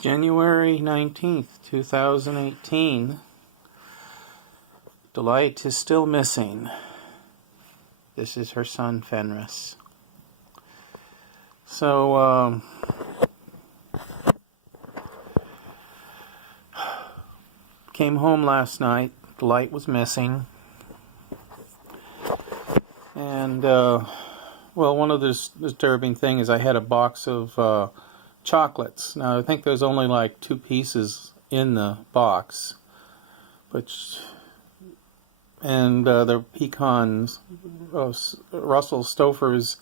January 19th, 2018. Delight is still missing. This is her son, Fenris. So, came home last night. Delight was missing. And, well, one of the disturbing things is I had a box of chocolates. Now, I think there's only like 2 pieces in the box. And they're pecans, Russell Stouffer's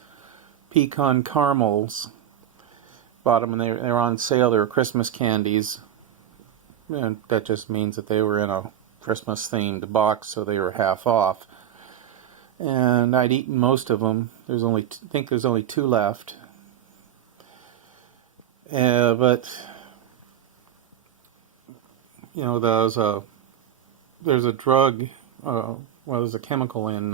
pecan caramels. Bought them and they were on sale. They were Christmas candies. And that just means that they were in a Christmas-themed box, so they were half off. And I'd eaten most of them. I think there's only 2 left. But you know, there's a drug. There's a chemical in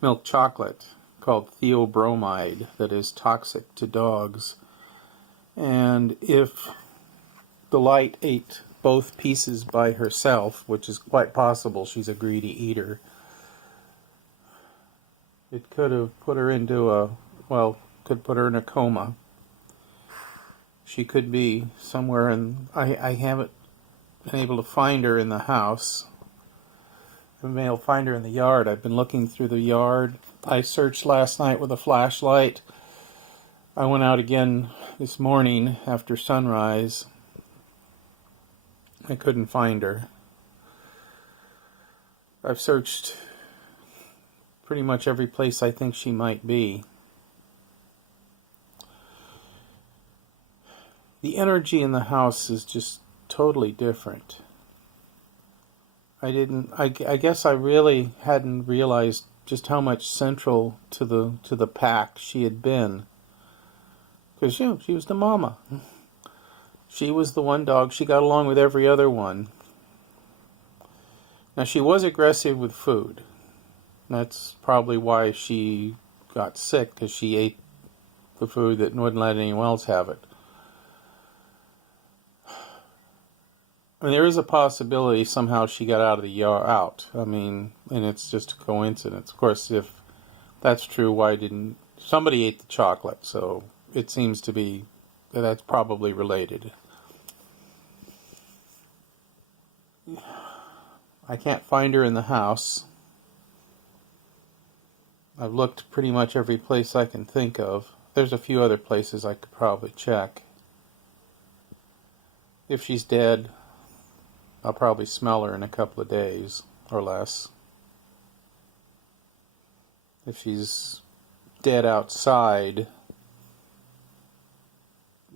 milk chocolate called theobromide that is toxic to dogs. And if Delight ate both pieces by herself, which is quite possible, she's a greedy eater, it could have put her into could put her in a coma. She could be somewhere I haven't been able to find her in the house. I haven't been able to find her in the yard. I've been looking through the yard. I searched last night with a flashlight. I went out again this morning after sunrise. I couldn't find her. I've searched pretty much every place I think she might be. The energy in the house is just totally different. I guess I really hadn't realized just how much central to the pack she had been. Because, you know, she was the mama. She was the one dog. She got along with every other one. Now, she was aggressive with food. That's probably why she got sick, because she ate the food that wouldn't let anyone else have it. I mean, there is a possibility somehow she got out of the yard. I mean, and it's just a coincidence. Of course, if that's true, why didn't somebody ate the chocolate? So it seems to be that that's probably related. I can't find her in the house. I've looked pretty much every place I can think of. There's a few other places I could probably check. If she's dead, I'll probably smell her in a couple of days or less. If she's dead outside,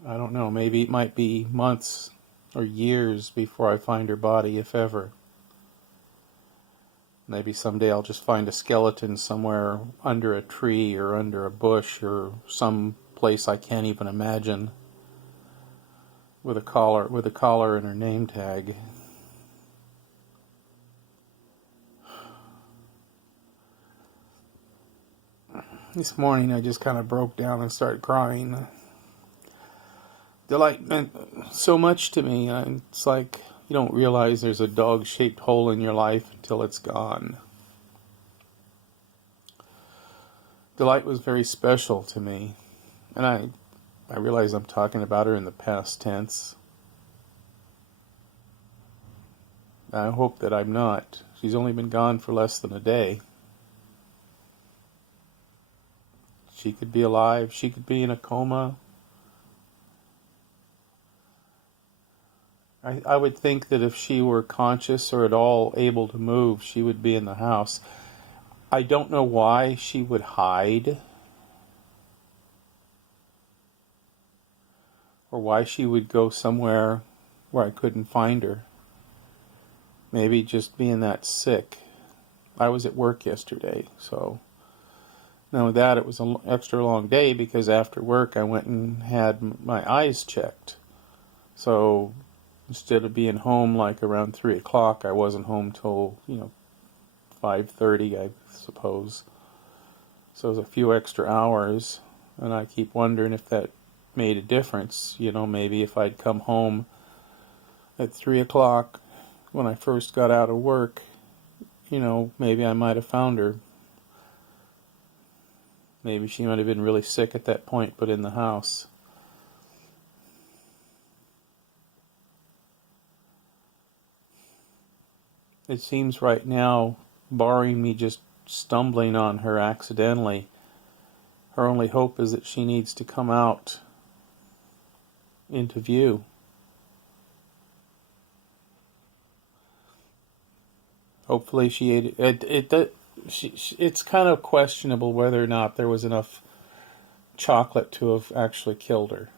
I don't know, maybe it might be months or years before I find her body, if ever. Maybe someday I'll just find a skeleton somewhere under a tree or under a bush or some place I can't even imagine, with a collar and her name tag. This morning I just kind of broke down and started crying. Delight meant so much to me. It's like you don't realize there's a dog-shaped hole in your life until it's gone. Delight was very special to me. And I realize I'm talking about her in the past tense. I hope that I'm not. She's only been gone for less than a day. She could be alive. She could be in a coma. I would think that if she were conscious or at all able to move, she would be in the house. I don't know why she would hide, or why she would go somewhere where I couldn't find her. Maybe just being that sick. I was at work yesterday, so now with that, it was an extra long day because after work I went and had my eyes checked. So instead of being home like around 3 o'clock, I wasn't home till 5:30, I suppose. So it was a few extra hours, and I keep wondering if that made a difference. You know, maybe if I'd come home at 3 o'clock when I first got out of work, you know, maybe I might have found her. Maybe she might have been really sick at that point, but in the house. It seems right now, barring me just stumbling on her accidentally, her only hope is that she needs to come out into view. Hopefully she ate it. It's kind of questionable whether or not there was enough chocolate to have actually killed her.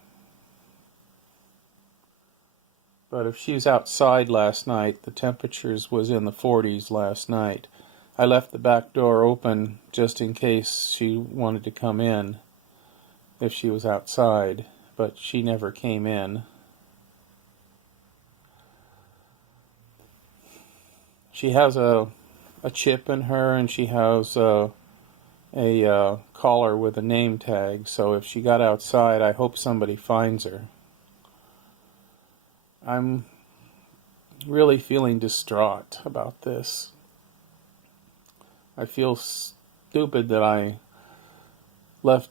But if she was outside last night, the temperatures was in the 40s last night. I left the back door open just in case she wanted to come in if she was outside, but she never came in. She has a chip in her, and she has a collar with a name tag, so if she got outside, I hope somebody finds her. I'm really feeling distraught about this. I feel stupid that I left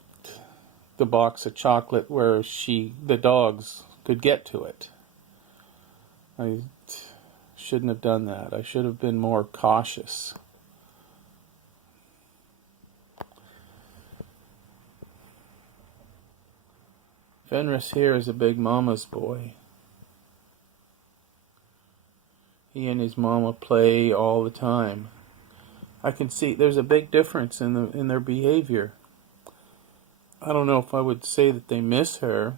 the box of chocolate where the dogs could get to it. I shouldn't have done that. I should have been more cautious. Fenris here is a big mama's boy. He and his mama play all the time. I can see there's a big difference in their behavior. I don't know if I would say that they miss her.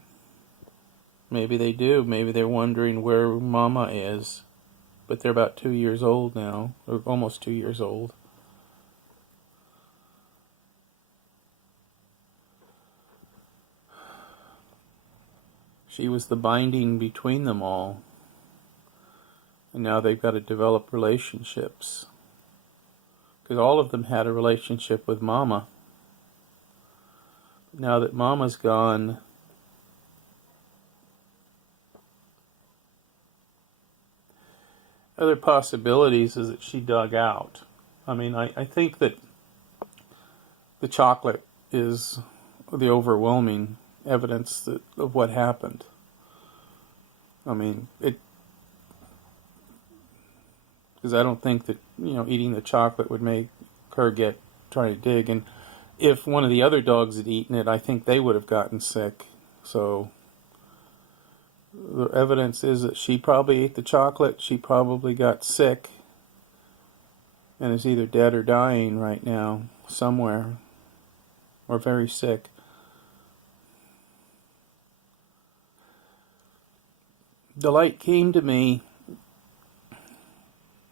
Maybe they do. Maybe they're wondering where mama is. But they're about 2 years old now, or almost 2 years old. She was the binding between them all. And now they've got to develop relationships. Because all of them had a relationship with Mama. Now that Mama's gone, other possibilities is that she dug out. I mean, I think that the chocolate is the overwhelming evidence of what happened. I mean, because I don't think that, eating the chocolate would make her try to dig. And if one of the other dogs had eaten it, I think they would have gotten sick. So the evidence is that she probably ate the chocolate, she probably got sick, and is either dead or dying right now, somewhere, or very sick. The light came to me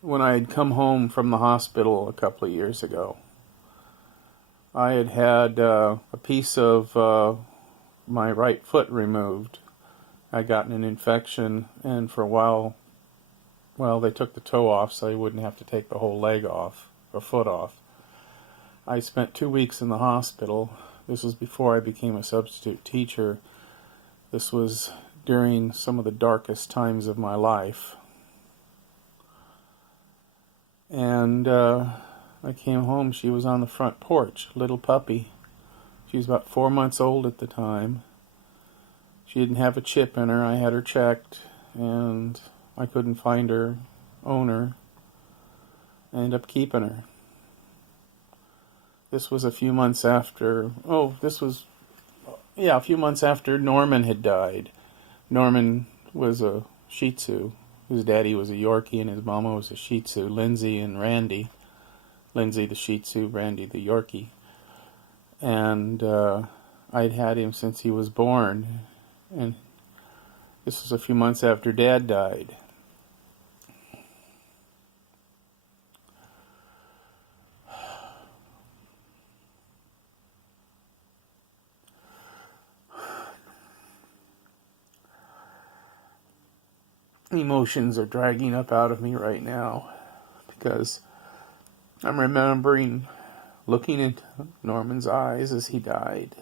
when I had come home from the hospital a couple of years ago. I had a piece of my right foot removed. I'd gotten an infection, and for a while, they took the toe off so I wouldn't have to take the whole leg off, or foot off. I spent 2 weeks in the hospital. This was before I became a substitute teacher. This was during some of the darkest times of my life. And I came home, she was on the front porch, little puppy. She was about 4 months old at the time. She didn't have a chip in her. I had her checked, and I couldn't find her owner. I ended up keeping her. This was a few months after, a few months after Norman had died. Norman was a Shih Tzu. His daddy was a Yorkie and his mama was a Shih Tzu, Lindsay and Randy. Lindsay the Shih Tzu, Randy the Yorkie. And I'd had him since he was born. And this was a few months after Dad died. Emotions are dragging up out of me right now because I'm remembering looking into Norman's eyes as he died.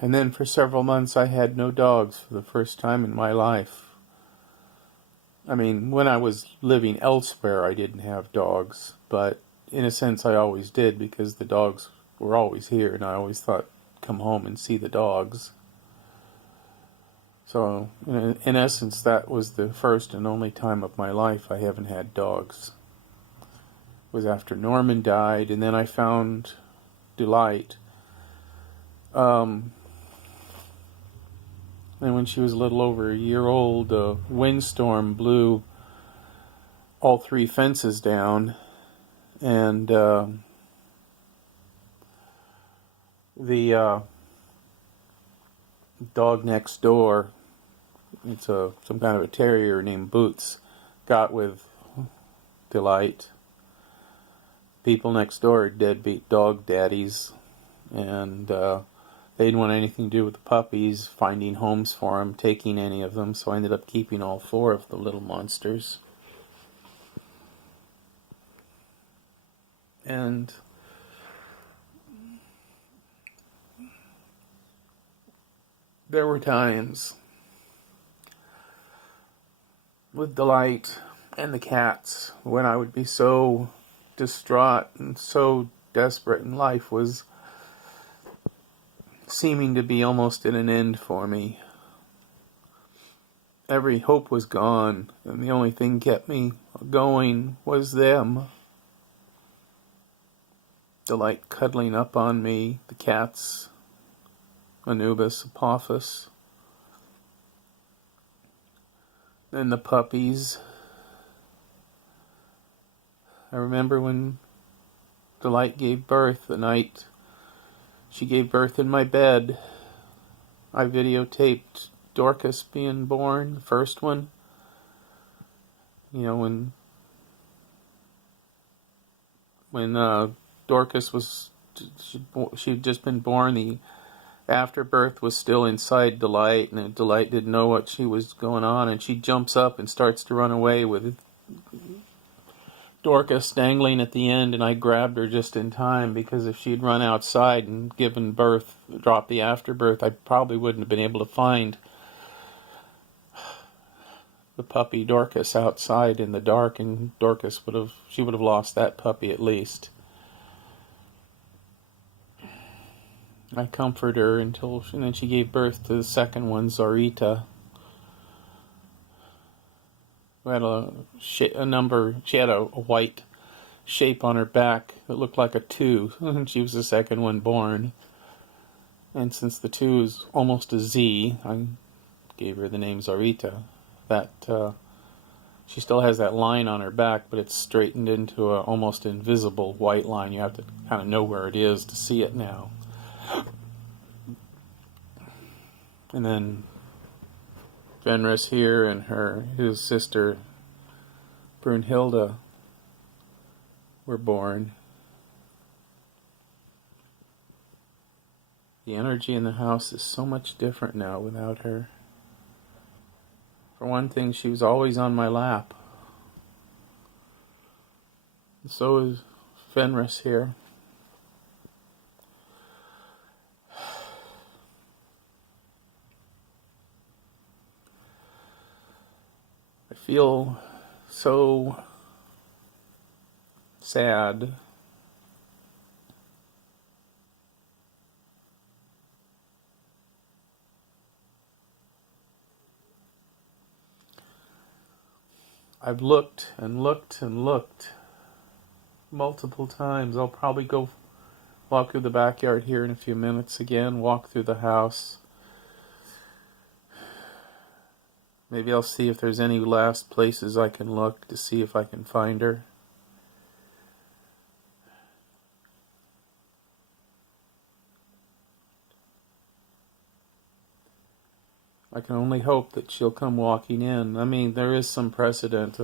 And then for several months I had no dogs for the first time in my life. I mean, when I was living elsewhere, I didn't have dogs, but in a sense I always did, because the dogs were always here, and I always thought, come home and see the dogs. So, in essence, that was the first and only time of my life I haven't had dogs. It was after Norman died, and then I found Delight. And when she was a little over a year old, a windstorm blew all 3 fences down, and the dog next door, it's some kind of a terrier named Boots, got with Delight. People next door are deadbeat dog daddies, and they didn't want anything to do with the puppies, finding homes for them, taking any of them, so I ended up keeping all 4 of the little monsters. And there were times with Delight and the cats when I would be so distraught and so desperate, and life was seeming to be almost at an end for me. Every hope was gone, and the only thing kept me going was them. Delight cuddling up on me, the cats, Anubis, Apophis, and the puppies. I remember when Delight gave birth, the night she gave birth in my bed, I videotaped Dorcas being born, the first one. You know, when Dorcas was, she'd just been born, the afterbirth was still inside Delight, and Delight didn't know what she was going on, and she jumps up and starts to run away with Dorcas dangling at the end, and I grabbed her just in time, because if she'd run outside and given birth, dropped the afterbirth, I probably wouldn't have been able to find the puppy Dorcas outside in the dark, and Dorcas would have lost that puppy at least. I comforted her and then she gave birth to the second one, Zarita, who had she had a white shape on her back that looked like a 2, and she was the second one born. And since the 2 is almost a Z, I gave her the name Zarita. That she still has that line on her back, but it's straightened into a almost invisible white line. You have to kind of know where it is to see it now. And then Fenris here and his sister Brunhilde were born. The energy in the house is so much different now without her. For one thing, she was always on my lap. And so is Fenris here. I feel so sad. I've looked and looked and looked multiple times. I'll probably go walk through the backyard here in a few minutes again, walk through the house. Maybe I'll see if there's any last places I can look to see if I can find her. I can only hope that she'll come walking in. I mean, there is some precedent.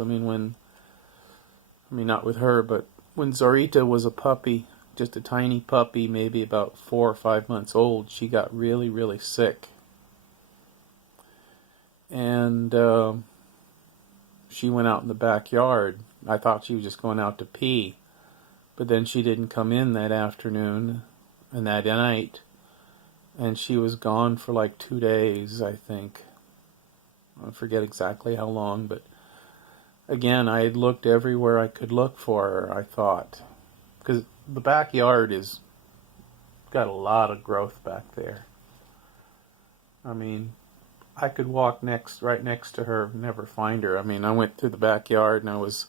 Not with her, but when Zarita was a puppy, just a tiny puppy, maybe about 4 or 5 months old, she got really, really sick. And she went out in the backyard. I thought she was just going out to pee. But then she didn't come in that afternoon and that night. and she was gone for like 2 days, I think. I forget exactly how long, but again, I had looked everywhere I could look for her, I thought. Because the backyard is got a lot of growth back there. I mean, I could walk right next to her, never find her. I mean, I went through the backyard and I was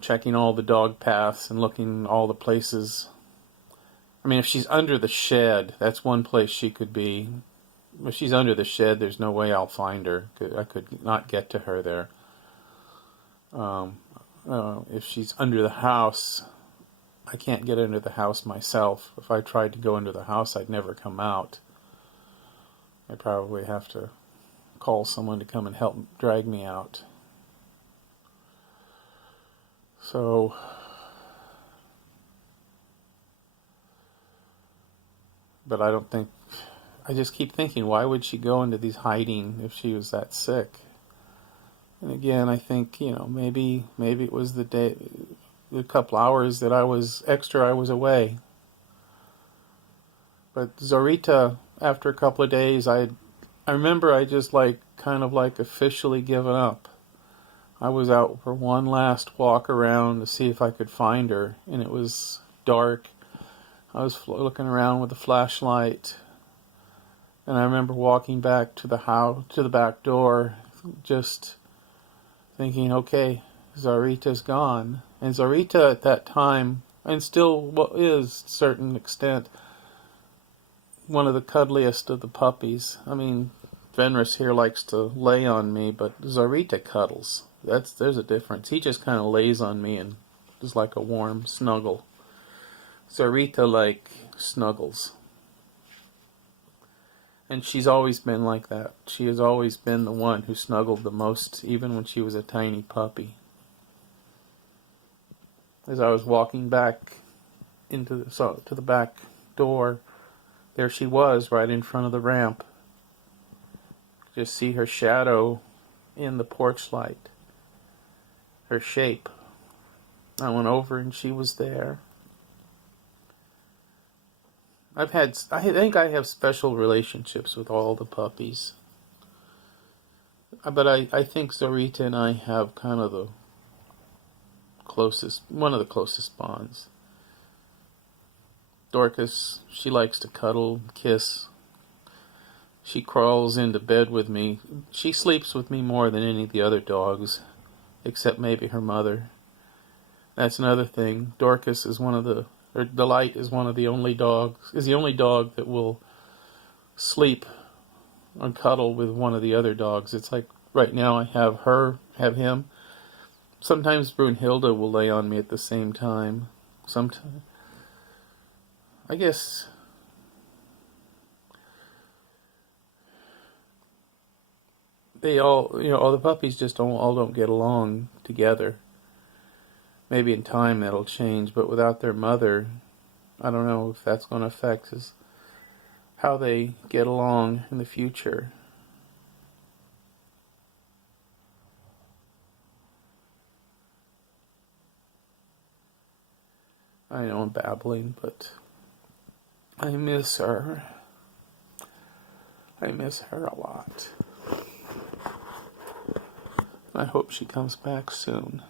checking all the dog paths and looking all the places. I mean, if she's under the shed, that's one place she could be. If she's under the shed, there's no way I'll find her. I could not get to her there. If she's under the house, I can't get into the house myself. If I tried to go into the house, I'd never come out. I'd probably have to call someone to come and help drag me out. So, but I don't think, I just keep thinking, why would she go into these hiding if she was that sick? And again, I think, maybe it was the day, the couple hours that I was away. But Zorita, after a couple of days, I remember I just kind of officially given up. I was out for one last walk around to see if I could find her, and it was dark. I was looking around with a flashlight, and I remember walking back to the house, to the back door, just thinking, okay, Zorita's gone. And Zorita at that time, and still is to a certain extent, one of the cuddliest of the puppies. I mean, Fenris here likes to lay on me, but Zorita cuddles. There's a difference. He just kind of lays on me and is like a warm snuggle. Zorita snuggles. And she's always been like that. She has always been the one who snuggled the most, even when she was a tiny puppy. As I was walking back to the back door, there she was, right in front of the ramp. Just see her shadow in the porch light. Her shape. I went over and she was there. I think I have special relationships with all the puppies. But I think Zorita and I have kind of one of the closest bonds. Dorcas, she likes to cuddle, kiss. She crawls into bed with me. She sleeps with me more than any of the other dogs, except maybe her mother. That's another thing. Dorcas is Delight is the only dog that will sleep and cuddle with one of the other dogs. It's like right now I have him. Sometimes Brunhilde will lay on me at the same time. Sometimes, I guess, they all the puppies just don't get along together. Maybe in time that'll change, but without their mother, I don't know if that's going to affect how they get along in the future. I know I'm babbling, but I miss her. I miss her a lot. I hope she comes back soon.